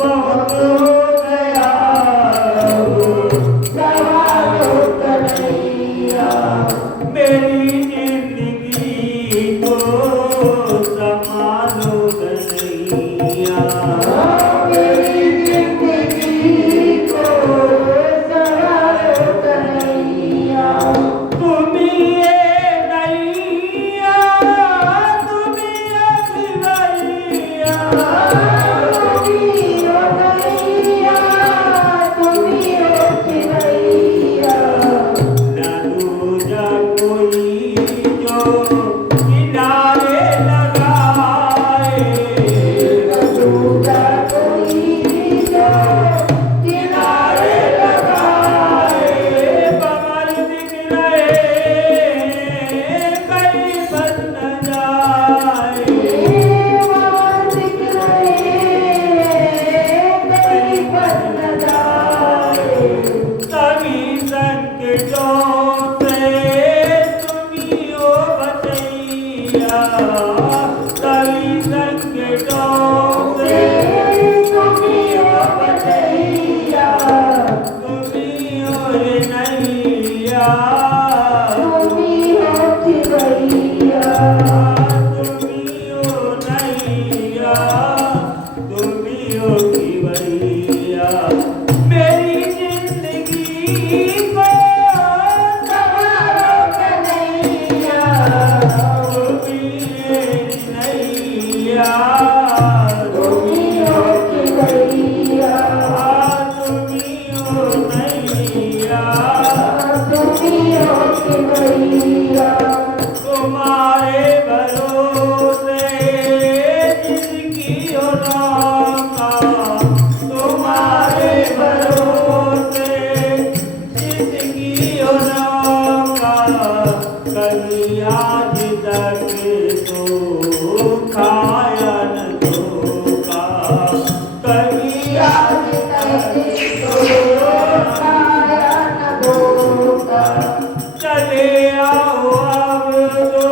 बहुत हो गया संभालो कन्हैया, मेरी जिंदगी को संभालो कन्हैया, मेरी जिंदगी को संभालो कन्हैया, तुम ही नैया, तुम ही खिलैया, तुम ही नैया, तुम ही खिलैया, ना दूजा कोई जो किनारे लगाए, ना दूजा कोई जो किनारे लगाए, बगल दिख रहे कहीं बन न जाए, बगल दिख रहे कहीं बन न जाए, सभी संकटों से तुम ही हो बचैया, सभी संकटों से तुम ही हो बचैया, तुम ही हो नैया, तुम ही हो खिलैया, तुम ही हो नैया, तुम ही हो खिलैया, मेरी जिंदगी को संभालो कन्हैया, तुम ही नैया, तुम ही हो खिलैया, तुम ही हो नैया, तुम ही हो खिलैया, तुम्हारे भरोसे जिंदगी हो नौका, तुम्हारे भरोसे जिंदगी हो नौका, कहीं आज तक तो खाया न धोखा, कहीं आज तक तो खाया न धोखा, चले आओ अब तो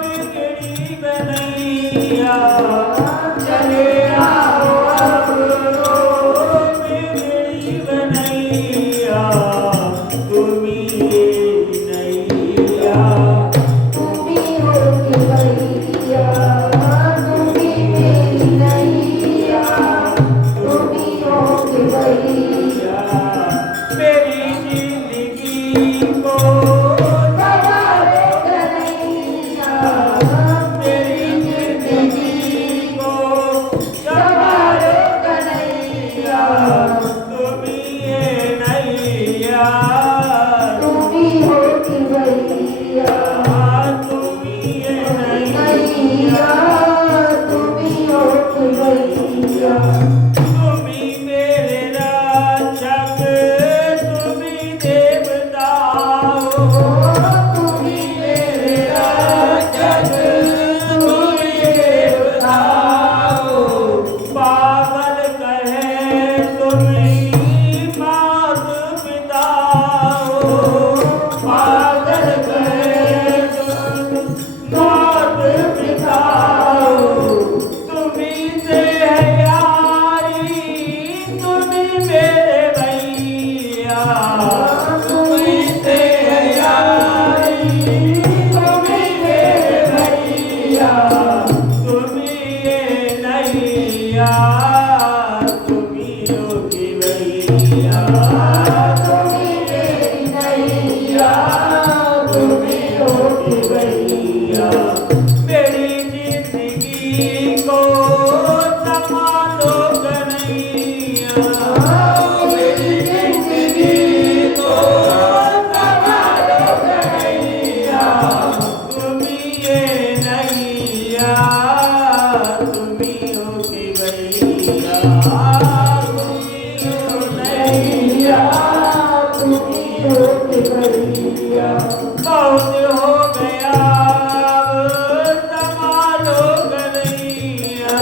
बिगड़ी बनैया, चले आओ अब तो बिगड़ी बनैया, तुम ही नैया, तुम ही हो खिलैया, तुम ही मेरी नैया, तुम ही हो खिलैया, मेरी जिंदगी को संभालो कन्हैया, मेरी जिंदगी को संभालो कन्हैया, तुम ही नैया, तुम ही हो खिलैया, तुम ही नैया, तुम ही हो खिलैया, तुम ही मेरे रक्षक, तुम ही देवता हो, तुम ही मेरे रक्षक, तुम ही देवता हो, पागल कहे तुम ही मात पिता हो, पागल कहे तुम मात पिता हो, तुम्ही से है यारी, तुम ही मेरे भैया, तुम्ही से है यारी, तुम ही मेरे भैया, तुम ही नैया, तुम ही हो खिलैया, तुम ही मेरी नैया, तुम ही हो खिलैया, मेरी जिंदगी को संभालो कन्हैया, मेरी जिंदगी को संभालो कन्हैया, तुम ही नैया, तुम ही हो खिलैया, तुम ही हो नैया, तुम ही हो खिलैया, बहुत हो गया अब संभालो कन्हैया,